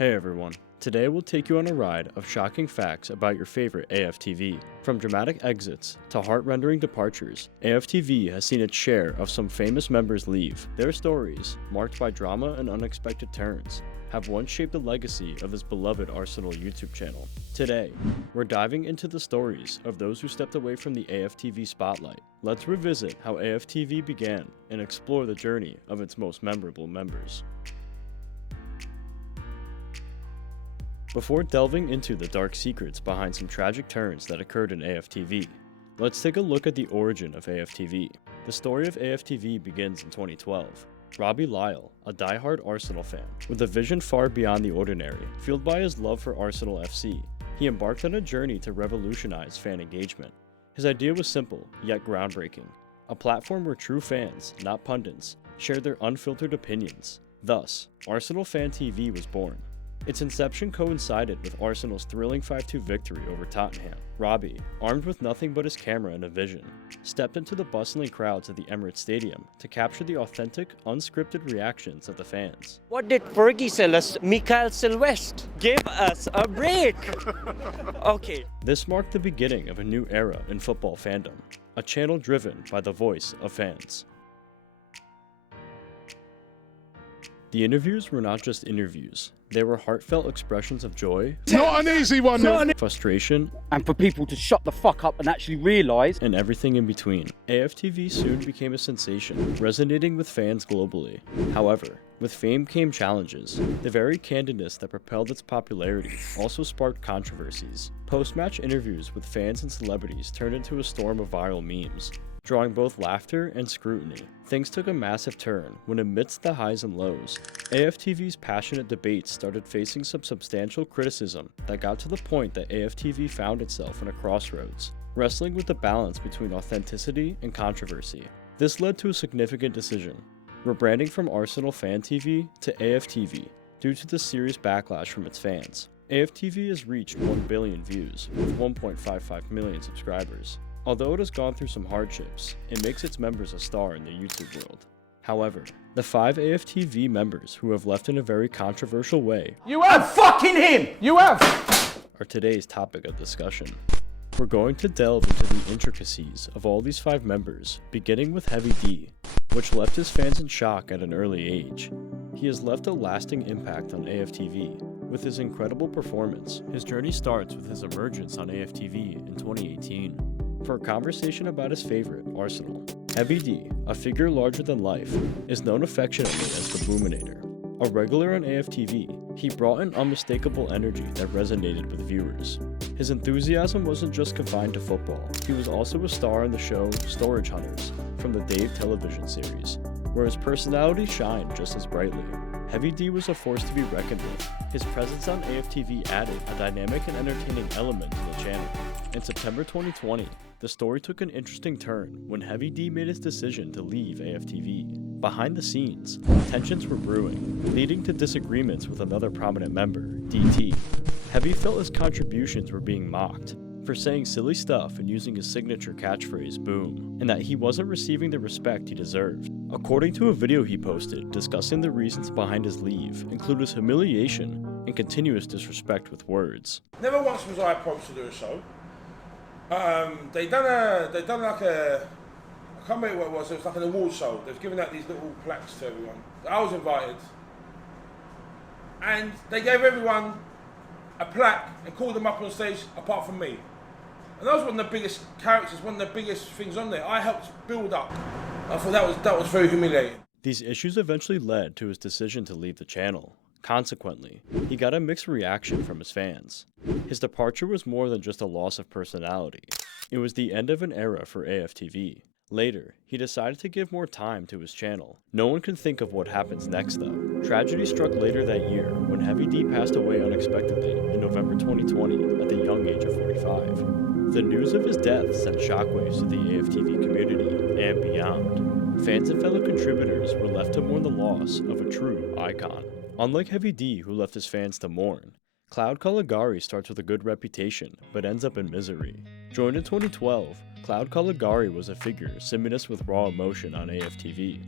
Hey everyone, today we'll take you on a ride of shocking facts about your favorite AFTV. From dramatic exits to heart-rendering departures, AFTV has seen its share of some famous members leave. Their stories, marked by drama and unexpected turns, have once shaped the legacy of this beloved Arsenal YouTube channel. Today, we're diving into the stories of those who stepped away from the AFTV spotlight. Let's revisit how AFTV began and explore the journey of its most memorable members. Before delving into the dark secrets behind some tragic turns that occurred in AFTV, let's take a look at the origin of AFTV. The story of AFTV begins in 2012. Robbie Lyle, a die-hard Arsenal fan, with a vision far beyond the ordinary, fueled by his love for Arsenal FC, he embarked on a journey to revolutionize fan engagement. His idea was simple, yet groundbreaking. A platform where true fans, not pundits, shared their unfiltered opinions. Thus, Arsenal Fan TV was born. Its inception coincided with Arsenal's thrilling 5-2 victory over Tottenham. Robbie, armed with nothing but his camera and a vision, stepped into the bustling crowds at the Emirates Stadium to capture the authentic, unscripted reactions of the fans. What did Fergie sell us? Mikael Silvestre. Give us a break! Okay. This marked the beginning of a new era in football fandom, a channel driven by the voice of fans. The interviews were not just interviews. They were heartfelt expressions of joy, not an easy one, frustration, And for people to shut the fuck up and actually realise. and everything in between. AFTV soon became a sensation, resonating with fans globally. However, with fame came challenges. The very candidness that propelled its popularity also sparked controversies. Post-match interviews with fans and celebrities turned into a storm of viral memes, drawing both laughter and scrutiny. Things took a massive turn when, amidst the highs and lows, AFTV's passionate debates started facing some substantial criticism that got to the point that AFTV found itself in a crossroads, wrestling with the balance between authenticity and controversy. This led to a significant decision: rebranding from Arsenal Fan TV to AFTV due to the serious backlash from its fans. AFTV has reached 1 billion views with 1.55 million subscribers. Although it has gone through some hardships, it makes its members a star in the YouTube world. However, the 5 AFTV members who have left in a very controversial way are today's topic of discussion. We're going to delve into the intricacies of all these 5 members, beginning with Heavy D, which left his fans in shock at an early age. He has left a lasting impact on AFTV with his incredible performance. His journey starts with his emergence on AFTV in 2018. For a conversation about his favorite, Arsenal, Heavy D, a figure larger than life, is known affectionately as the Boominator. A regular on AFTV, he brought an unmistakable energy that resonated with viewers. His enthusiasm wasn't just confined to football, he was also a star in the show Storage Hunters from the Dave television series, where his personality shined just as brightly. Heavy D was a force to be reckoned with. His presence on AFTV added a dynamic and entertaining element to the channel. In September 2020, the story took an interesting turn when Heavy D made his decision to leave AFTV. Behind the scenes, tensions were brewing, leading to disagreements with another prominent member, DT. Heavy felt his contributions were being mocked for saying silly stuff and using his signature catchphrase, boom, and that he wasn't receiving the respect he deserved. According to a video he posted discussing the reasons behind his leave, include his humiliation and continuous disrespect with words. Never once was I approached to do a show. They done like a, I can't remember what it was like an award show. They've given out these little plaques to everyone. I was invited. And they gave everyone a plaque and called them up on stage apart from me. And that was one of the biggest characters, one of the biggest things on there. I helped build up. I thought that was very humiliating. These issues eventually led to his decision to leave the channel. Consequently, he got a mixed reaction from his fans. His departure was more than just a loss of personality. It was the end of an era for AFTV. Later, he decided to give more time to his channel. No one can think of what happens next though. Tragedy struck later that year when Heavy D passed away unexpectedly in November 2020 at the young age of 45. The news of his death sent shockwaves to the AFTV community and beyond. Fans and fellow contributors were left to mourn the loss of a true icon. Unlike Heavy D, who left his fans to mourn, Cloud Caligari starts with a good reputation, but ends up in misery. Joined in 2012, Cloud Caligari was a figure synonymous with raw emotion on AFTV.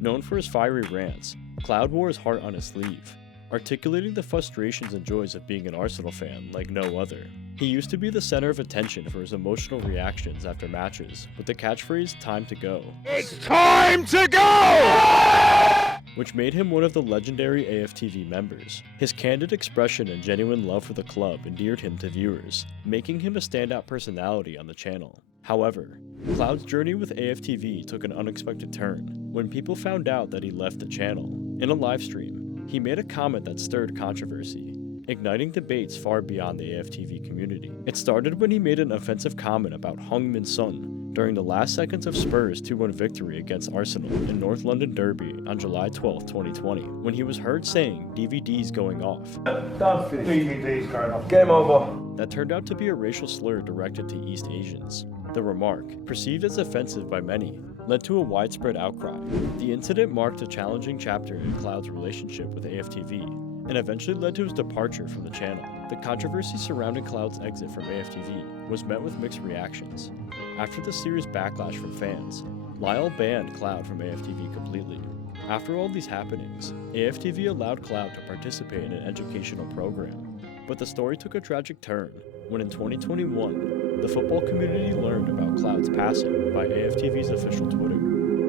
Known for his fiery rants, Cloud wore his heart on his sleeve. articulating the frustrations and joys of being an Arsenal fan like no other. He used to be the center of attention for his emotional reactions after matches with the catchphrase "Time to go." It's time to go! Which made him one of the legendary AFTV members. His candid expression and genuine love for the club endeared him to viewers, making him a standout personality on the channel. However, Cloud's journey with AFTV took an unexpected turn when people found out that he left the channel. In a livestream, he made a comment that stirred controversy, igniting debates far beyond the AFTV community. It started when he made an offensive comment about Heung-min Son during the last seconds of Spurs' 2-1 victory against Arsenal in North London Derby on July 12, 2020, when he was heard saying "DVD's going off." DVD's going off. Game over. That turned out to be a racial slur directed to East Asians. The remark, perceived as offensive by many, led to a widespread outcry. The incident marked a challenging chapter in Cloud's relationship with AFTV, and eventually led to his departure from the channel. The controversy surrounding Cloud's exit from AFTV was met with mixed reactions. After the serious backlash from fans, Lyle banned Cloud from AFTV completely. After all these happenings, AFTV allowed Cloud to participate in an educational program, but the story took a tragic turn when in 2021, the football community learned about Cloud's passing by AFTV's official Twitter.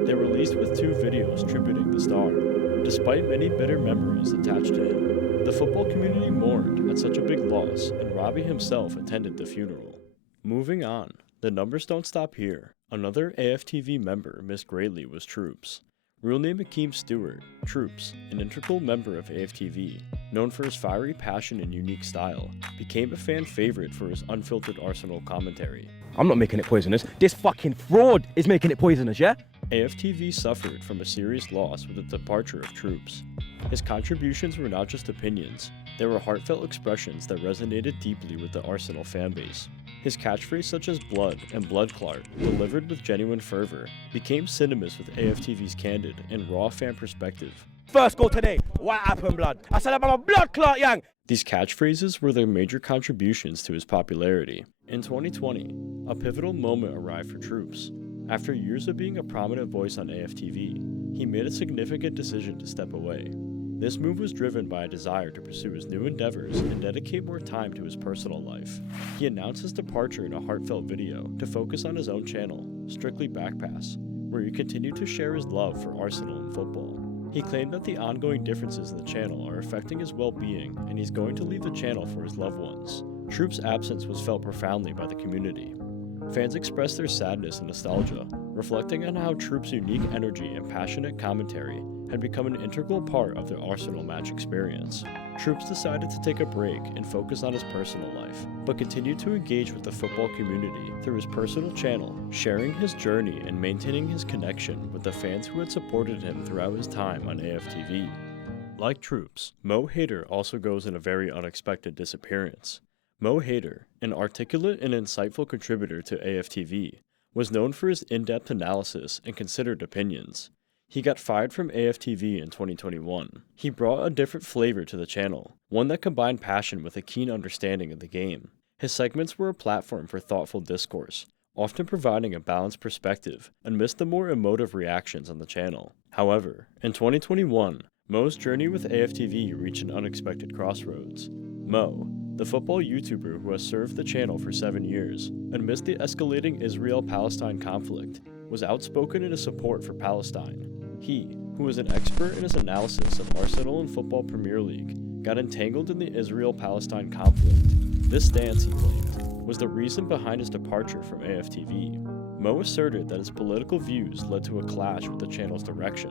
They released with 2 videos tributing the star, despite many bitter memories attached to him. The football community mourned at such a big loss, and Robbie himself attended the funeral. Moving on, the numbers don't stop here. Another AFTV member missed greatly was Troops. Real name Akeem Stewart, Troops, an integral member of AFTV, known for his fiery passion and unique style, became a fan favorite for his unfiltered Arsenal commentary. I'm not making it poisonous. This fucking fraud is making it poisonous, yeah? AFTV suffered from a serious loss with the departure of Troops. His contributions were not just opinions, they were heartfelt expressions that resonated deeply with the Arsenal fanbase. His catchphrase such as "blood" and "blood clot," delivered with genuine fervor, became synonymous with AFTV's candid and raw fan perspective. First goal today. What happened, blood? I said I'm a blood clot, young. These catchphrases were their major contributions to his popularity. In 2020, a pivotal moment arrived for Troops. After years of being a prominent voice on AFTV, he made a significant decision to step away. This move was driven by a desire to pursue his new endeavors and dedicate more time to his personal life. He announced his departure in a heartfelt video to focus on his own channel, Strictly Backpass, where he continued to share his love for Arsenal and football. He claimed that the ongoing differences in the channel are affecting his well-being, and he's going to leave the channel for his loved ones. Troops' absence was felt profoundly by the community. Fans expressed their sadness and nostalgia, reflecting on how Troops' unique energy and passionate commentary had become an integral part of their Arsenal match experience. Troops decided to take a break and focus on his personal life, but continued to engage with the football community through his personal channel, sharing his journey and maintaining his connection with the fans who had supported him throughout his time on AFTV. Like Troops, Mo Hader also goes in a very unexpected disappearance. Mo Hader, an articulate and insightful contributor to AFTV, was known for his in-depth analysis and considered opinions. He got fired from AFTV in 2021. He brought a different flavor to the channel, one that combined passion with a keen understanding of the game. His segments were a platform for thoughtful discourse, often providing a balanced perspective amidst the more emotive reactions on the channel. However, in 2021, Mo's journey with AFTV reached an unexpected crossroads. Mo, the football YouTuber who has served the channel for 7 years, amidst the escalating Israel-Palestine conflict, was outspoken in his support for Palestine. He, who was an expert in his analysis of Arsenal and Football Premier League, got entangled in the Israel-Palestine conflict. This stance, he claimed, was the reason behind his departure from AFTV. Mo asserted that his political views led to a clash with the channel's direction,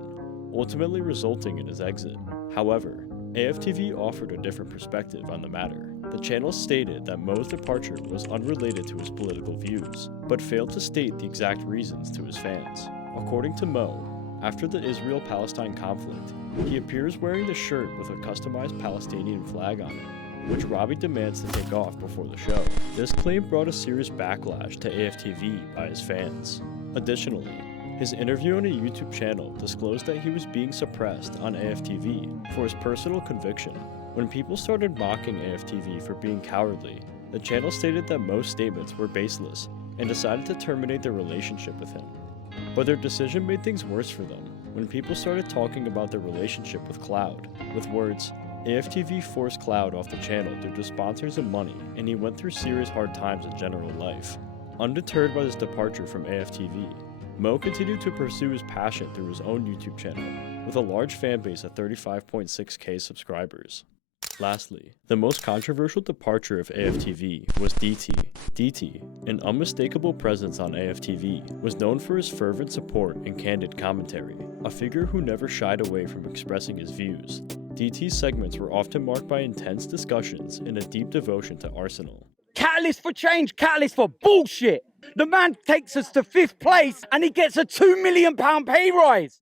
ultimately resulting in his exit. However, AFTV offered a different perspective on the matter. The channel stated that Mo's departure was unrelated to his political views, but failed to state the exact reasons to his fans. According to Mo, after the Israel-Palestine conflict, he appears wearing the shirt with a customized Palestinian flag on it, which Robbie demands to take off before the show. This claim brought a serious backlash to AFTV by his fans. Additionally, his interview on a YouTube channel disclosed that he was being suppressed on AFTV for his personal conviction. When people started mocking AFTV for being cowardly, the channel stated that most statements were baseless and decided to terminate their relationship with him. But their decision made things worse for them when people started talking about their relationship with Cloud, with words, AFTV forced Cloud off the channel due to sponsors and money, and he went through serious hard times in general life. Undeterred by this departure from AFTV, Mo continued to pursue his passion through his own YouTube channel, with a large fan base of 35.6k subscribers. Lastly, the most controversial departure of AFTV was DT. DT, an unmistakable presence on AFTV, was known for his fervent support and candid commentary, a figure who never shied away from expressing his views. DT's segments were often marked by intense discussions and a deep devotion to Arsenal. Catalyst for change, catalyst for bullshit. The man takes us to 5th place and he gets a £2 million pay rise.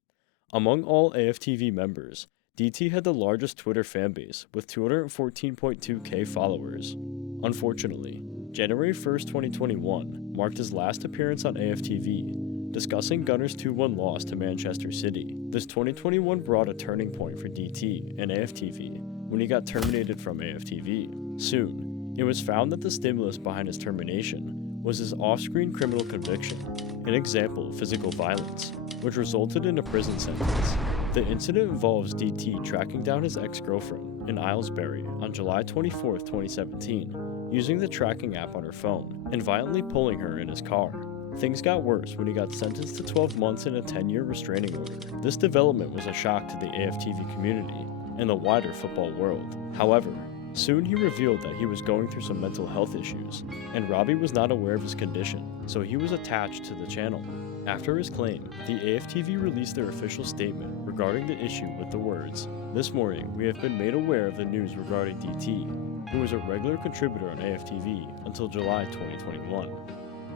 Among all AFTV members, DT had the largest Twitter fanbase with 214.2k followers. Unfortunately, January 1st, 2021 marked his last appearance on AFTV, discussing Gunners' 2-1 loss to Manchester City. This 2021 brought a turning point for DT and AFTV when he got terminated from AFTV. Soon, it was found that the stimulus behind his termination was his off-screen criminal conviction, an example of physical violence, which resulted in a prison sentence. The incident involves DT tracking down his ex-girlfriend in Aylesbury on July 24, 2017, using the tracking app on her phone, and violently pulling her in his car. Things got worse when he got sentenced to 12 months and a 10-year restraining order. This development was a shock to the AFTV community and the wider football world. However, soon he revealed that he was going through some mental health issues, and Robbie was not aware of his condition, so he was attached to the channel. After his claim, the AFTV released their official statement regarding the issue with the words, "This morning, we have been made aware of the news regarding DT, who was a regular contributor on AFTV until July 2021.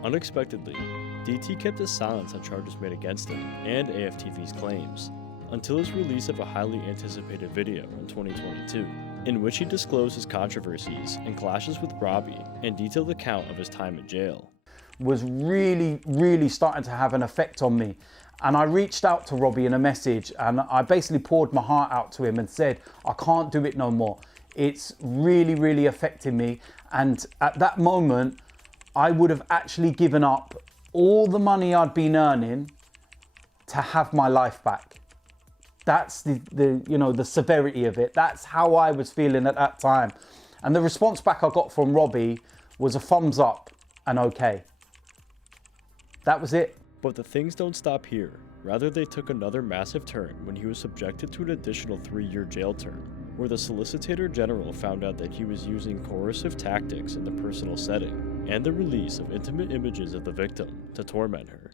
Unexpectedly, DT kept his silence on charges made against him and AFTV's claims, until his release of a highly anticipated video in 2022, in which he disclosed his controversies and clashes with Robbie and detailed account of his time in jail. Was really starting to have an effect on me. And I reached out to Robbie in a message and I basically poured my heart out to him and said, I can't do it no more. It's really affecting me. And at that moment, I would have actually given up all the money I'd been earning to have my life back. That's the severity of it. That's how I was feeling at that time. And the response back I got from Robbie was a thumbs up and okay. That was it. But the things don't stop here. Rather, they took another massive turn when he was subjected to an additional 3-year jail term, where the Solicitor General found out that he was using coercive tactics in the personal setting, and the release of intimate images of the victim to torment her.